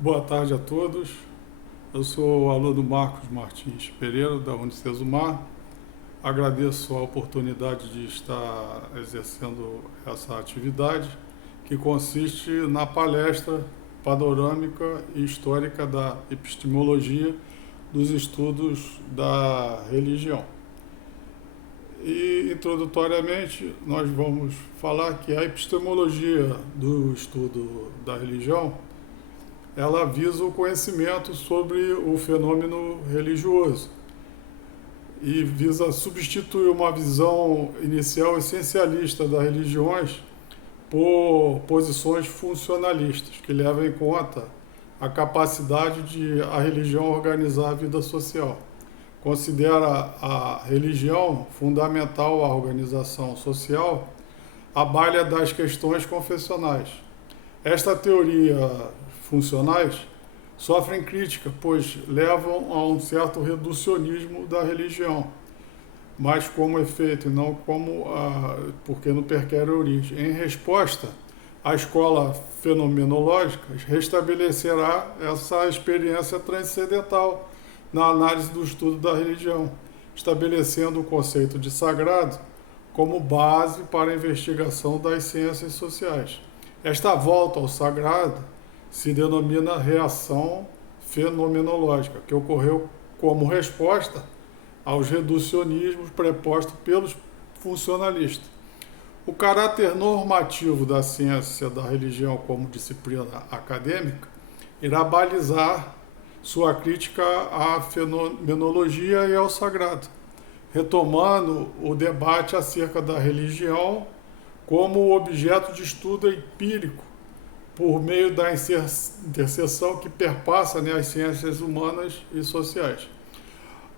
Boa tarde a todos. Eu sou o aluno Marcos Martins Pereira, da Unicesumar. Agradeço a oportunidade de estar exercendo essa atividade, que consiste na palestra panorâmica e histórica da epistemologia dos estudos da religião. E, introdutoriamente, nós vamos falar que a epistemologia do estudo da religião ela visa o conhecimento sobre o fenômeno religioso e visa substituir uma visão inicial essencialista das religiões por posições funcionalistas, que levam em conta a capacidade de a religião organizar a vida social. Considera a religião fundamental à organização social à baila das questões confessionais. Esta teoria funcionais sofrem crítica, pois levam a um certo reducionismo da religião, mas como efeito e não como porque não perquer a origem. Em resposta, a escola fenomenológica restabelecerá essa experiência transcendental na análise do estudo da religião, estabelecendo o conceito de sagrado como base para a investigação das ciências sociais. Esta volta ao sagrado se denomina reação fenomenológica, que ocorreu como resposta aos reducionismos prepostos pelos funcionalistas. O caráter normativo da ciência da religião como disciplina acadêmica irá balizar sua crítica à fenomenologia e ao sagrado, retomando o debate acerca da religião como objeto de estudo empírico por meio da interseção que perpassa as ciências humanas e sociais.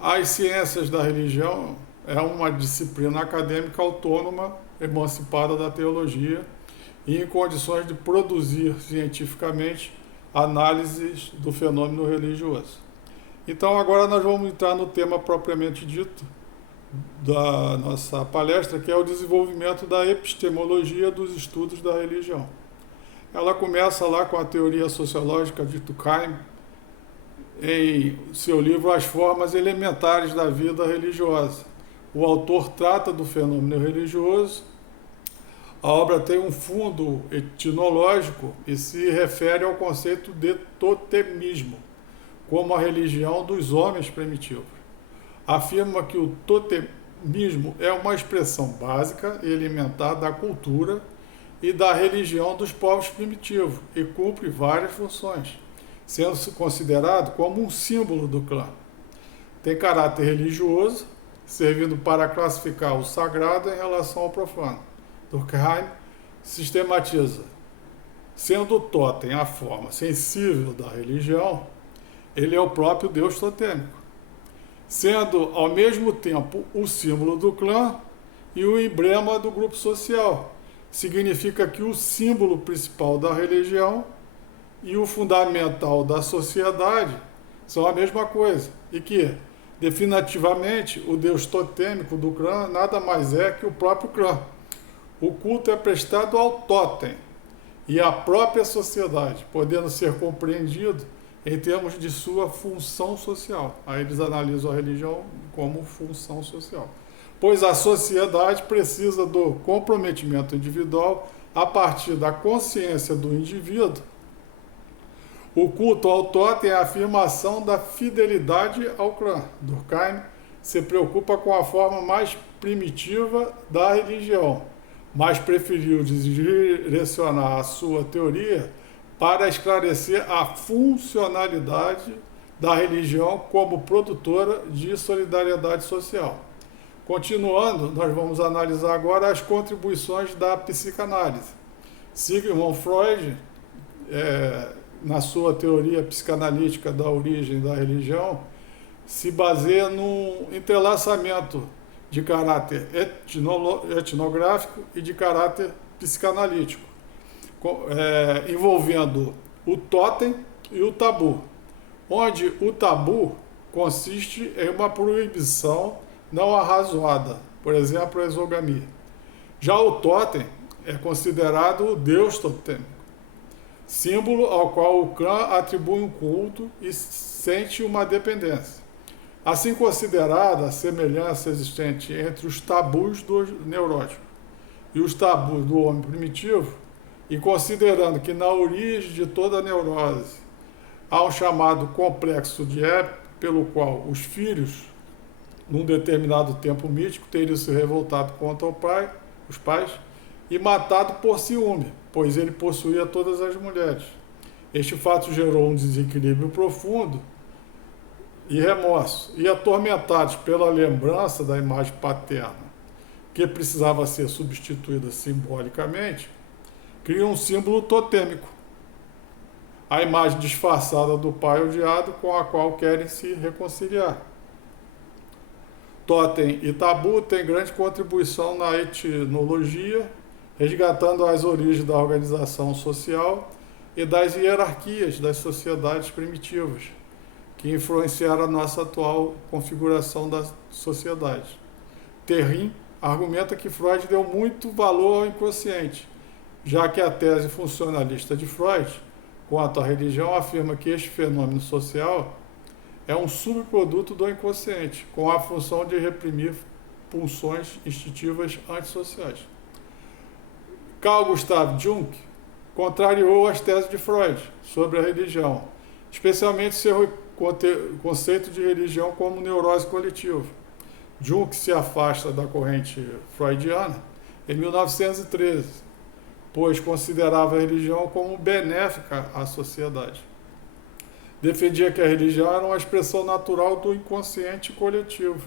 As ciências da religião é uma disciplina acadêmica autônoma, emancipada da teologia e em condições de produzir cientificamente análises do fenômeno religioso. Então agora nós vamos entrar no tema propriamente dito da nossa palestra, que é o desenvolvimento da epistemologia dos estudos da religião. Ela começa lá com a teoria sociológica de Durkheim, em seu livro As Formas Elementares da Vida Religiosa. O autor trata do fenômeno religioso. A obra tem um fundo etnológico e se refere ao conceito de totemismo, como a religião dos homens primitivos. Afirma que o totemismo é uma expressão básica e elementar da cultura e da religião dos povos primitivos e cumpre várias funções, sendo considerado como um símbolo do clã. Tem caráter religioso, servindo para classificar o sagrado em relação ao profano. Durkheim sistematiza: sendo o totem a forma sensível da religião, ele é o próprio Deus totêmico, sendo ao mesmo tempo o símbolo do clã e o emblema do grupo social. Significa que o símbolo principal da religião e o fundamental da sociedade são a mesma coisa, e que, definitivamente, o Deus totêmico do clã nada mais é que o próprio clã. O culto é prestado ao totem e à própria sociedade, podendo ser compreendido em termos de sua função social. Aí eles analisam a religião como função social. Pois a sociedade precisa do comprometimento individual a partir da consciência do indivíduo. O culto ao totem é a afirmação da fidelidade ao clã. Durkheim se preocupa com a forma mais primitiva da religião, mas preferiu direcionar a sua teoria para esclarecer a funcionalidade da religião como produtora de solidariedade social. Continuando, nós vamos analisar agora as contribuições da psicanálise. Sigmund Freud, na sua teoria psicanalítica da origem da religião, se baseia num entrelaçamento de caráter etnográfico e de caráter psicanalítico, envolvendo o totem e o tabu, onde o tabu consiste em uma proibição não arrazoada, por exemplo, a exogamia. Já o totem é considerado o Deus totêmico, símbolo ao qual o clã atribui um culto e sente uma dependência. Assim considerada a semelhança existente entre os tabus do neurótico e os tabus do homem primitivo, e considerando que na origem de toda neurose há um chamado complexo de Édipo, pelo qual os filhos, num determinado tempo mítico, teriam se revoltado contra os pais, e matado por ciúme, pois ele possuía todas as mulheres. Este fato gerou um desequilíbrio profundo e remorso, e atormentados pela lembrança da imagem paterna, que precisava ser substituída simbolicamente, criam um símbolo totêmico, a imagem disfarçada do pai odiado com a qual querem se reconciliar. Totem e tabu têm grande contribuição na etnologia, resgatando as origens da organização social e das hierarquias das sociedades primitivas, que influenciaram a nossa atual configuração da sociedade. Terrin argumenta que Freud deu muito valor ao inconsciente, já que a tese funcionalista de Freud, quanto à religião, afirma que este fenômeno social é um subproduto do inconsciente, com a função de reprimir pulsões instintivas antissociais. Carl Gustav Jung contrariou as teses de Freud sobre a religião, especialmente seu conceito de religião como neurose coletiva. Jung se afasta da corrente freudiana em 1913, pois considerava a religião como benéfica à sociedade. Defendia que a religião era uma expressão natural do inconsciente coletivo,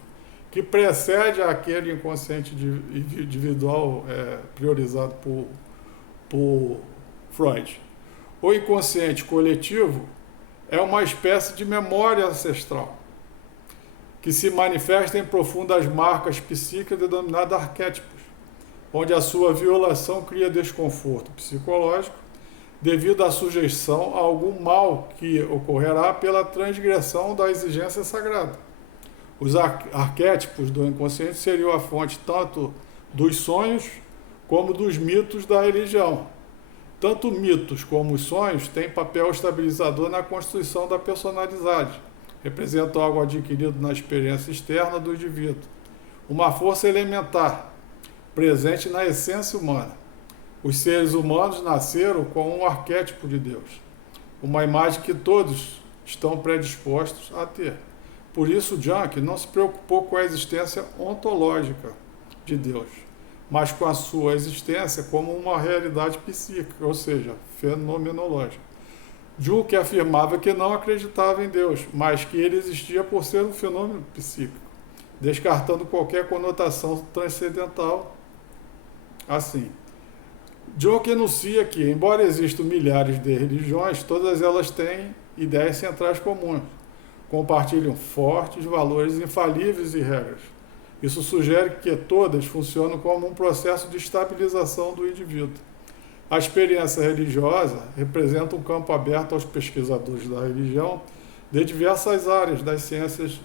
que precede aquele inconsciente individual priorizado por Freud. O inconsciente coletivo é uma espécie de memória ancestral, que se manifesta em profundas marcas psíquicas denominadas arquétipos, onde a sua violação cria desconforto psicológico devido à sujeição a algum mal que ocorrerá pela transgressão da exigência sagrada. Os arquétipos do inconsciente seriam a fonte tanto dos sonhos como dos mitos da religião. Tanto mitos como os sonhos têm papel estabilizador na constituição da personalidade, representam algo adquirido na experiência externa do indivíduo, uma força elementar, presente na essência humana. Os seres humanos nasceram com um arquétipo de Deus, uma imagem que todos estão predispostos a ter. Por isso, Jung não se preocupou com a existência ontológica de Deus, mas com a sua existência como uma realidade psíquica, ou seja, fenomenológica. Jung afirmava que não acreditava em Deus, mas que ele existia por ser um fenômeno psíquico, descartando qualquer conotação transcendental assim. Jung enuncia que, embora existam milhares de religiões, todas elas têm ideias centrais comuns, compartilham fortes valores infalíveis e regras. Isso sugere que todas funcionam como um processo de estabilização do indivíduo. A experiência religiosa representa um campo aberto aos pesquisadores da religião de diversas áreas das ciências,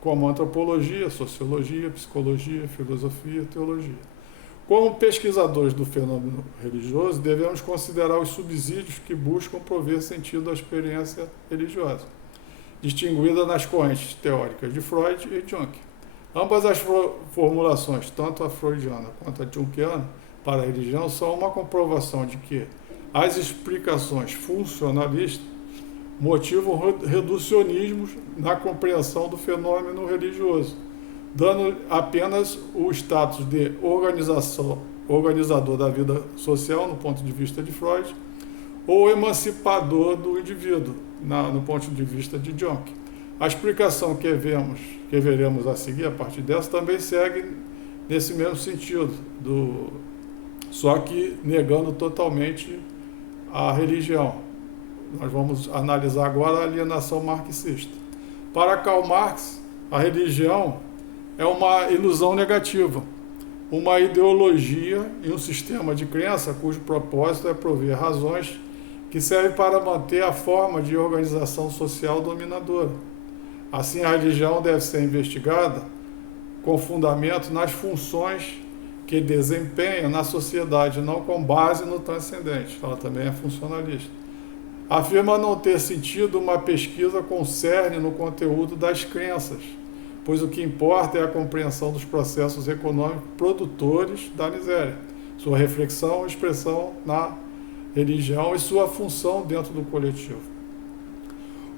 como antropologia, sociologia, psicologia, filosofia e teologia. Como pesquisadores do fenômeno religioso, devemos considerar os subsídios que buscam prover sentido à experiência religiosa, distinguida nas correntes teóricas de Freud e Jung. Ambas as formulações, tanto a freudiana quanto a jungiana, para a religião, são uma comprovação de que as explicações funcionalistas motivam reducionismos na compreensão do fenômeno religioso, dando apenas o status de organizador da vida social, no ponto de vista de Freud, ou emancipador do indivíduo, no ponto de vista de Jung. A explicação que veremos a seguir, a partir dessa, também segue nesse mesmo sentido, só que negando totalmente a religião. Nós vamos analisar agora a alienação marxista. Para Karl Marx, a religião é uma ilusão negativa, uma ideologia e um sistema de crença cujo propósito é prover razões que servem para manter a forma de organização social dominadora. Assim, a religião deve ser investigada com fundamento nas funções que desempenha na sociedade, não com base no transcendente. Ela também é funcionalista. Afirma não ter sentido uma pesquisa com cerne no conteúdo das crenças, pois o que importa é a compreensão dos processos econômicos produtores da miséria, sua reflexão e expressão na religião e sua função dentro do coletivo.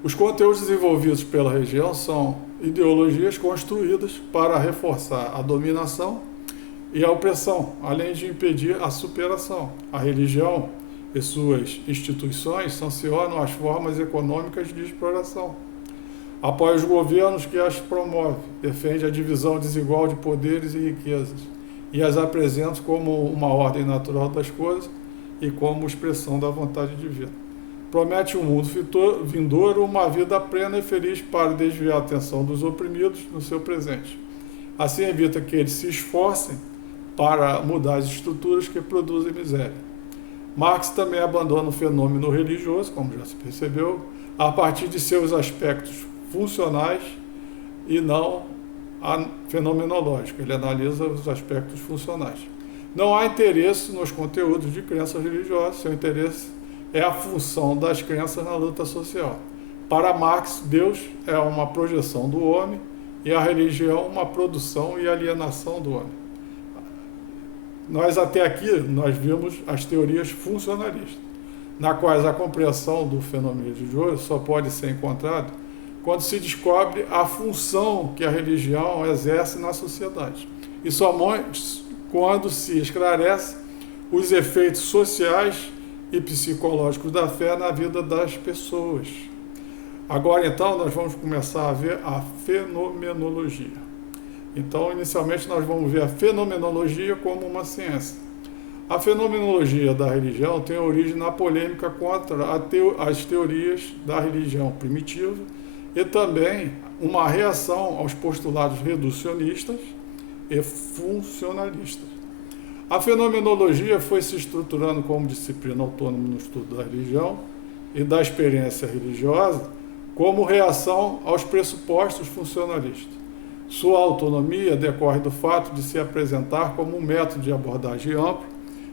Os conteúdos desenvolvidos pela religião são ideologias construídas para reforçar a dominação e a opressão, além de impedir a superação. A religião e suas instituições sancionam as formas econômicas de exploração, apoia os governos que as promovem, defende a divisão desigual de poderes e riquezas e as apresenta como uma ordem natural das coisas e como expressão da vontade divina. Promete um mundo vindouro, uma vida plena e feliz para desviar a atenção dos oprimidos no seu presente. Assim evita que eles se esforcem para mudar as estruturas que produzem miséria. Marx também abandona o fenômeno religioso, como já se percebeu, a partir de seus aspectos funcionais e não fenomenológicos. Ele analisa os aspectos funcionais. Não há interesse nos conteúdos de crenças religiosas, seu interesse é a função das crenças na luta social. Para Marx, Deus é uma projeção do homem e a religião uma produção e alienação do homem. Nós até aqui, nós vimos as teorias funcionalistas, na quais a compreensão do fenômeno religioso só pode ser encontrada quando se descobre a função que a religião exerce na sociedade. E somente quando se esclarece os efeitos sociais e psicológicos da fé na vida das pessoas. Agora, então, nós vamos começar a ver a fenomenologia. Então, inicialmente, nós vamos ver a fenomenologia como uma ciência. A fenomenologia da religião tem origem na polêmica contra as teorias da religião primitiva e também uma reação aos postulados reducionistas e funcionalistas. A fenomenologia foi se estruturando como disciplina autônoma no estudo da religião e da experiência religiosa como reação aos pressupostos funcionalistas. Sua autonomia decorre do fato de se apresentar como um método de abordagem amplo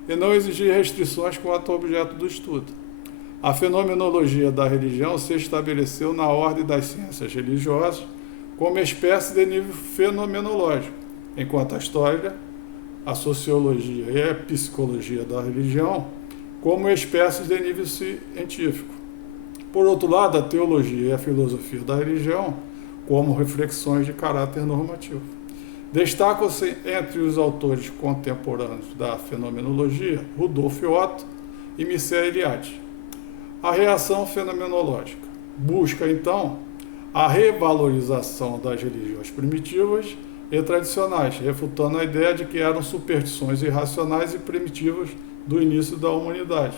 e não exigir restrições quanto ao objeto do estudo. A fenomenologia da religião se estabeleceu na ordem das ciências religiosas como espécie de nível fenomenológico, enquanto a história, a sociologia e a psicologia da religião como espécies de nível científico. Por outro lado, a teologia e a filosofia da religião como reflexões de caráter normativo. Destacam-se entre os autores contemporâneos da fenomenologia Rudolf Otto e Mircea Eliade. A reação fenomenológica busca, então, a revalorização das religiões primitivas e tradicionais, refutando a ideia de que eram superstições irracionais e primitivas do início da humanidade.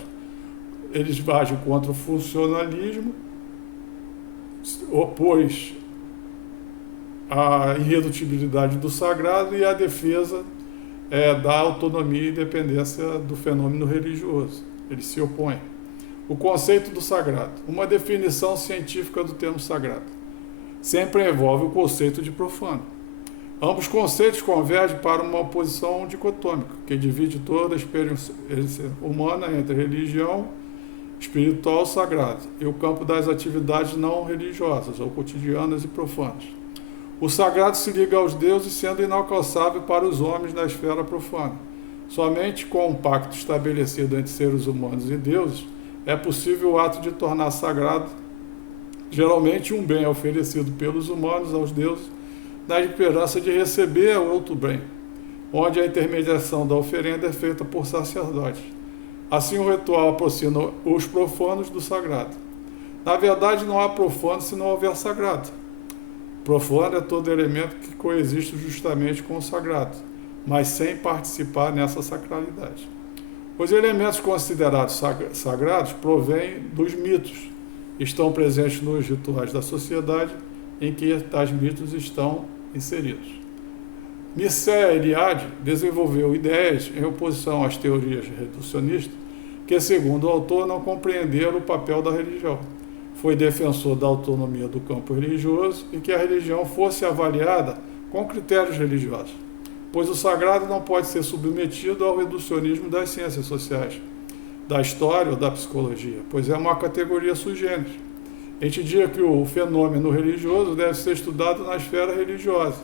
Eles agem contra o funcionalismo, opôs a irredutibilidade do sagrado e a defesa da autonomia e independência do fenômeno religioso. Eles se opõem. O conceito do sagrado. Uma definição científica do termo sagrado sempre envolve o conceito de profano. Ambos conceitos convergem para uma oposição dicotômica, que divide toda a experiência humana entre religião, espiritual e sagrado, e o campo das atividades não religiosas, ou cotidianas e profanas. O sagrado se liga aos deuses, sendo inalcançável para os homens na esfera profana. Somente com um pacto estabelecido entre seres humanos e deuses é possível o ato de tornar sagrado, geralmente, um bem oferecido pelos humanos aos deuses, na esperança de receber outro bem, onde a intermediação da oferenda é feita por sacerdotes. Assim, o ritual aproxima os profanos do sagrado. Na verdade, não há profano se não houver sagrado. Profano é todo elemento que coexiste justamente com o sagrado, mas sem participar nessa sacralidade. Os elementos considerados sagrados provêm dos mitos, estão presentes nos rituais da sociedade em que tais mitos estão inseridos. Mircea Eliade desenvolveu ideias em oposição às teorias reducionistas que, segundo o autor, não compreenderam o papel da religião. Foi defensor da autonomia do campo religioso e que a religião fosse avaliada com critérios religiosos. pois o sagrado não pode ser submetido ao reducionismo das ciências sociais, da história ou da psicologia, pois é uma categoria sui generis. A gente diz que o fenômeno religioso deve ser estudado na esfera religiosa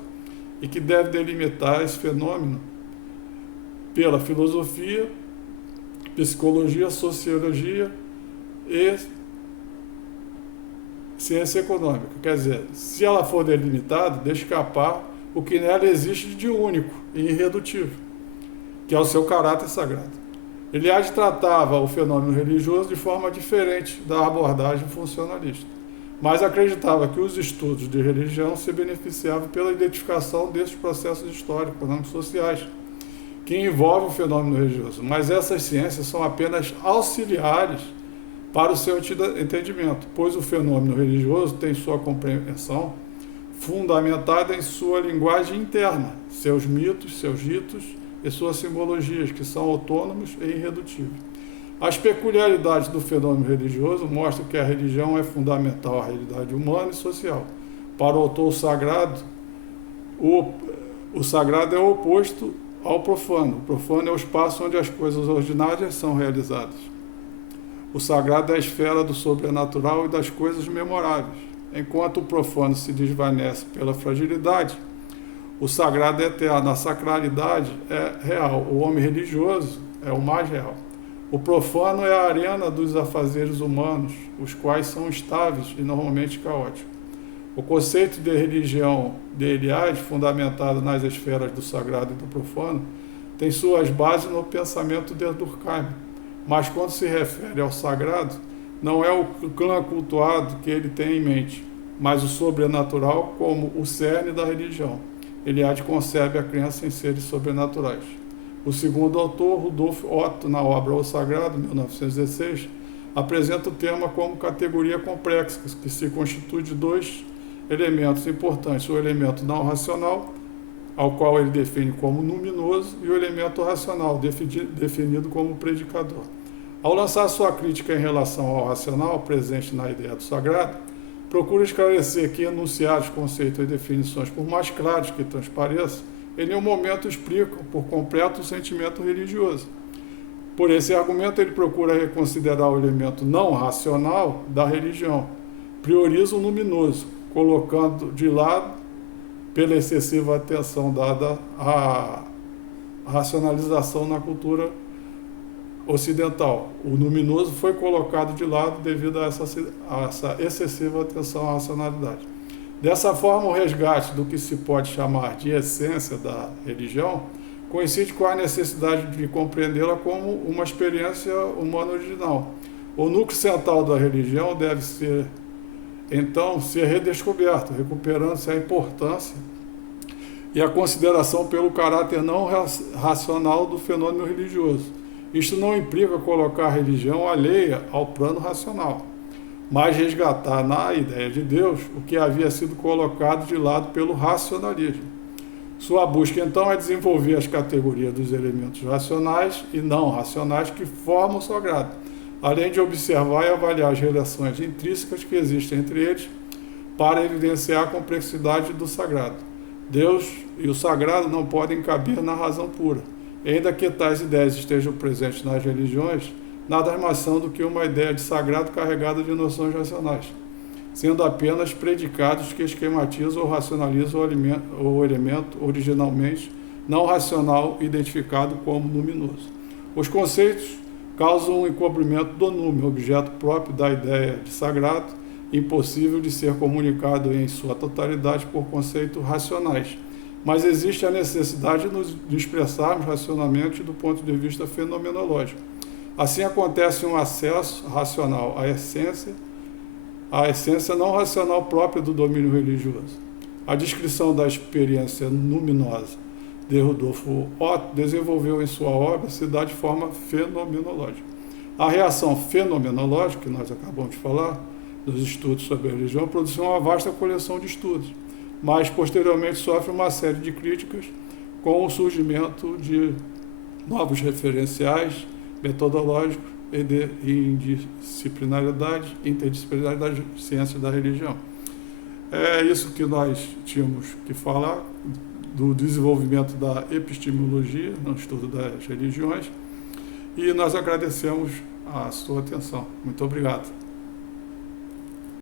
e que deve delimitar esse fenômeno pela filosofia, psicologia, sociologia e ciência econômica. Quer dizer, se ela for delimitada, deixa escapar o que nela existe de único e irredutível, que é o seu caráter sagrado. Eliade tratava o fenômeno religioso de forma diferente da abordagem funcionalista, mas acreditava que os estudos de religião se beneficiavam pela identificação desses processos históricos, econômicos e sociais que envolvem o fenômeno religioso, mas essas ciências são apenas auxiliares para o seu entendimento, pois o fenômeno religioso tem sua compreensão fundamentada em sua linguagem interna, seus mitos, seus ritos e suas simbologias, que são autônomos e irredutíveis. As peculiaridades do fenômeno religioso mostram que a religião é fundamental à realidade humana e social. Para o autor sagrado, o sagrado é o oposto ao profano. O profano é o espaço onde as coisas ordinárias são realizadas. O sagrado é a esfera do sobrenatural e das coisas memoráveis. Enquanto o profano se desvanece pela fragilidade, o sagrado é eterno, a sacralidade é real. O homem religioso é o mais real. O profano é a arena dos afazeres humanos, os quais são instáveis e normalmente caóticos. O conceito de religião de Eliade, fundamentado nas esferas do sagrado e do profano, tem suas bases no pensamento de Durkheim. Mas quando se refere ao sagrado, não é o clã cultuado que ele tem em mente, mas o sobrenatural como o cerne da religião. Eliade concebe a crença em seres sobrenaturais. O segundo autor, Rudolf Otto, na obra O Sagrado, 1916, apresenta o tema como categoria complexa, que se constitui de dois elementos importantes: o elemento não racional, ao qual ele define como luminoso, e o elemento racional, definido como predicador. Ao lançar sua crítica em relação ao racional, presente na ideia do sagrado, procura esclarecer que enunciados, conceitos e definições, por mais claros que transpareçam, em nenhum momento explicam por completo o sentimento religioso. Por esse argumento, ele procura reconsiderar o elemento não racional da religião, prioriza o luminoso, colocando de lado, pela excessiva atenção dada à racionalização na cultura ocidental. O luminoso foi colocado de lado devido a essa excessiva atenção à racionalidade. Dessa forma, o resgate do que se pode chamar de essência da religião coincide com a necessidade de compreendê-la como uma experiência humana original. O núcleo central da religião deve ser, então, ser redescoberto, recuperando-se a importância e a consideração pelo caráter não racional do fenômeno religioso. Isto não implica colocar a religião alheia ao plano racional, mas resgatar na ideia de Deus o que havia sido colocado de lado pelo racionalismo. Sua busca, então, é desenvolver as categorias dos elementos racionais e não racionais que formam o sagrado, além de observar e avaliar as relações intrínsecas que existem entre eles para evidenciar a complexidade do sagrado. Deus e o sagrado não podem caber na razão pura. Ainda que tais ideias estejam presentes nas religiões, nada mais são do que uma ideia de sagrado carregada de noções racionais, sendo apenas predicados que esquematizam ou racionalizam o elemento originalmente não racional identificado como luminoso. Os conceitos causam um encobrimento do número, objeto próprio da ideia de sagrado, impossível de ser comunicado em sua totalidade por conceitos racionais. Mas existe a necessidade de expressarmos racionalmente do ponto de vista fenomenológico. Assim acontece um acesso racional à essência não racional própria do domínio religioso. A descrição da experiência luminosa de Rudolfo Otto desenvolveu em sua obra se dá de forma fenomenológica. A reação fenomenológica, que nós acabamos de falar, dos estudos sobre a religião, produziu uma vasta coleção de estudos, mas posteriormente sofre uma série de críticas com o surgimento de novos referenciais metodológicos e de interdisciplinaridade das ciências da religião. É isso que nós tínhamos que falar do desenvolvimento da epistemologia no estudo das religiões, e nós agradecemos a sua atenção. Muito obrigado.